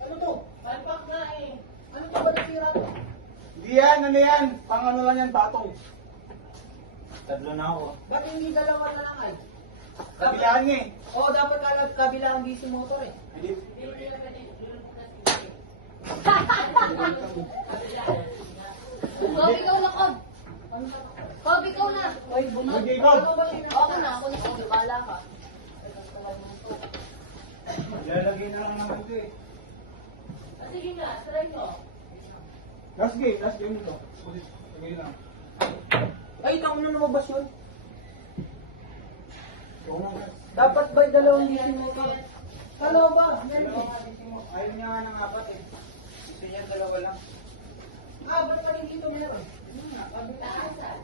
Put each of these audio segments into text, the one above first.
Ano to? Palpak na eh. Ano to ba natira to? Hindi yan, ano yan? Pang ano lang yan, batong. Tatlo na ako. Ba't hindi dalawa na lang ay? Kabilaan nga eh. Oo, dapat kabila ang DC motor eh. Hindi. Kobe, ikaw na, Kob. Kobe, ikaw na. Ay, bunod. Hindi, ikaw. Ako na, Kobe. Bahala ka. Lalagay na lang naman ito eh. Sige nga, try nyo. Last game ito. Lagay lang. Ay, nauna lumabas yun. Oo nga. Dapat ba dalawang DC motor? Dalawa ba? Meron eh. Ayaw niya nga ng apat eh. Gusto niya dalawa lang. Ah, ba't pa rin dito meron? Taasan.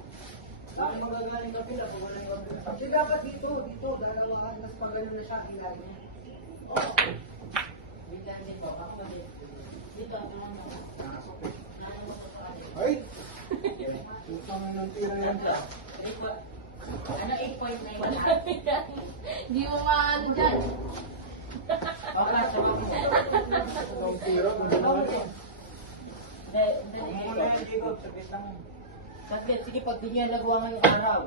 Bakit magagaling kapila pag wala yung kapila? Kasi dapat dito, dalawa ka, mas pag gano'n na siya, ilalim. Oo. Dito, dito. Ako dito. Dito, ano. Ay! Utang na ng tira yan ka. Ano 8.9? Hindi mo maano dyan. Baka sa mga Ang tira, ganda naman ito. Dali. Ang muna yan, Jacob. Sabit lang. Saglit, sige, pag di niya nagawa ngayong araw.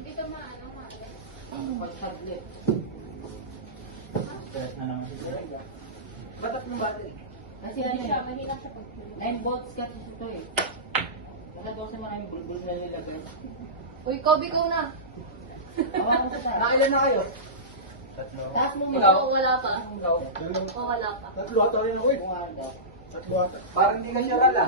Dito maano. Pag saglit. Stress na naman siya. Batat ng battery. Kasi ano siya, mahirap sa pagpuli. 9 volts kasi ito eh. Wala daw sa maraming bulbul na nilagay. Uy, Kobe, ikaw na. Nakailan na kayo? Tatlo. Taas mo Ikaw, mo. wala pa. Ikaw. Oo, wala pa. Tatlo ata rin ako eh. Kung ano daw. Tatlo ata. Parang hindi ka siya lala.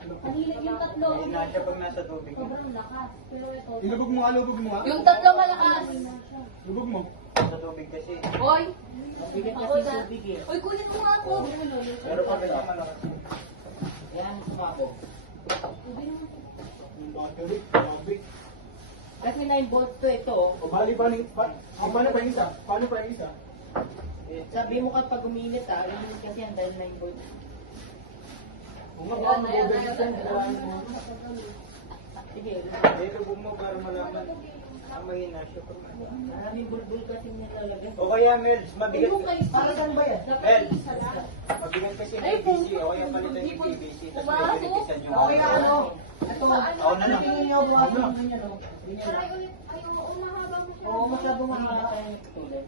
Ang hilig yung tatlo. Hina siya pag nasa tubig. Sobrang lakas. Pero ito. Ilubog mo nga. Yung tatlo malakas. Lubog mo. Sa tubig kasi. Hoy. Mabigat Ako kasi na. tubig eh. Uy, kunin mo nga ako. Pero pag malakas. Yan, sumabog. Yung battery, grabe. Kasi 9 volts to ito. O bali pa ni... Paano pa yung isa? Paano pa yung isa? Sabi mo kapag uminit uminit kasi yan dahil 9 volts. Kung nga ba, mag-overheat yan. Sige, Ilubog mo para malaman. Ang mahina siya. maraming bulbul kasi nilalagay. O kaya Mel's, mabigat. Para saan ba yan? Mel's, mabigat kasi yung Ay, PVC. O kaya palitan yung PVC. Tapos Pumasok. pinagkikisan yung O kaya ano? Ito, Ako na lang. tingin niyo bukas ng ganyan o. Ganyan. Try ulit. Ay, oo, mahaba mo siya. Oo, masyadong mahaba kaya yung tulad.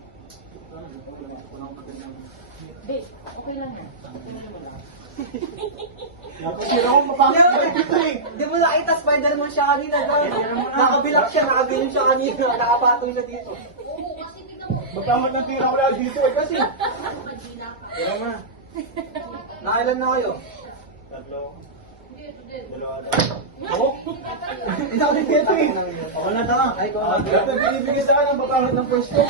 Hindi, okay lang yan. Tingnan mo lang. Dapat sila akong mapapit ito eh. Di mo nakita Spider-Man siya kanina, no? Nakabilak siya, nakabilin siya kanina, nakapatong siya dito. Oo, kasi tignan mo. Magkamat ng tira ko lang dito eh kasi. Kaya nga. Nakailan na kayo? Tatlo. Hindi. Dalawa lang. Ako? Hindi ako dito eh. Ako na tanga. Ay, ko. Dapat binibigay sa akin ng pagkamat ng pwesto.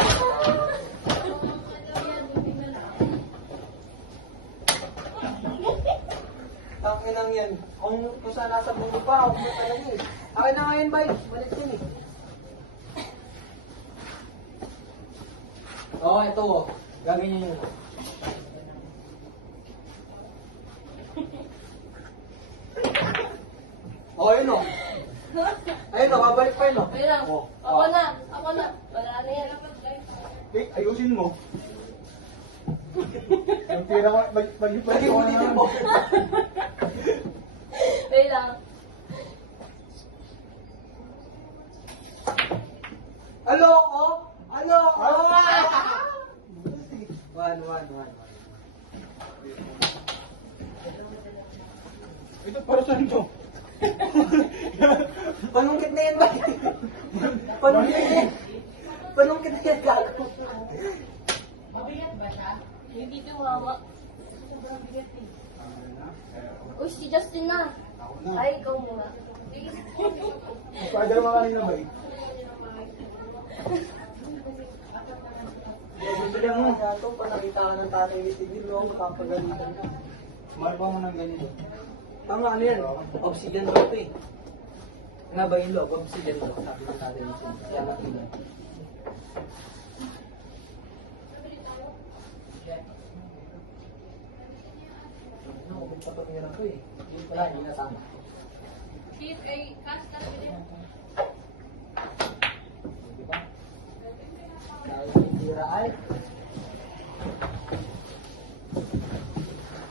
Tangin lang yan. Kung saan nasa buo pa, huwag mo talaga eh. Akin na ngayon, bay. Balik din eh. Oo, ito oh. Gagawin nyo. Oh, ayun oh. Ayun oh, babalik pa yun oh. Wait lang. Oh. Ako na. Wala na yan. Eh, ayusin mo. Yung tira ko, Lagi mo dito mo. Wait lang. Aloko? Aloko? One. Ito, para saan ito? Panungkit na yan, bay. Panungkit na yan. Panungkit na yan, gago. Mabigat ba siya? Hindi tumawa. Sobrang bigat eh. Uy, si Justin na. Ako na. Ay, ikaw muna. Spider man kanina ba eh? Bibili mo. Ito, pa nakita ka ng tatay ni Tigil, no? Makapagalitan ka. Mahal pa mo ng ganito. Ano yan? Obsidian daw ito eh. Nga ba yung loob? Obsidian daw. Sabi ng tatay ni Tigil. Kaya nakita. Ano, kung papatungan ako eh. Hindi pala, hindi nasama. Keith, ay, cast na rin. Di ba? Dahil may tira ay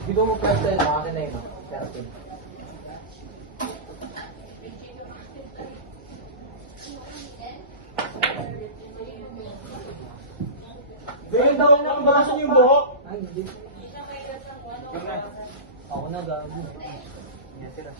Hindi ko mo press yun, akin na yun. Perfect. Ganyan daw ang balasan yung buhok. Ay, hindi. Ako na gago. Yan sila.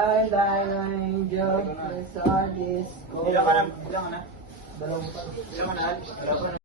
I die angel, it's our disco. Ilan ka na? Ilan ka na? Dalawang pa. Ilan ka na?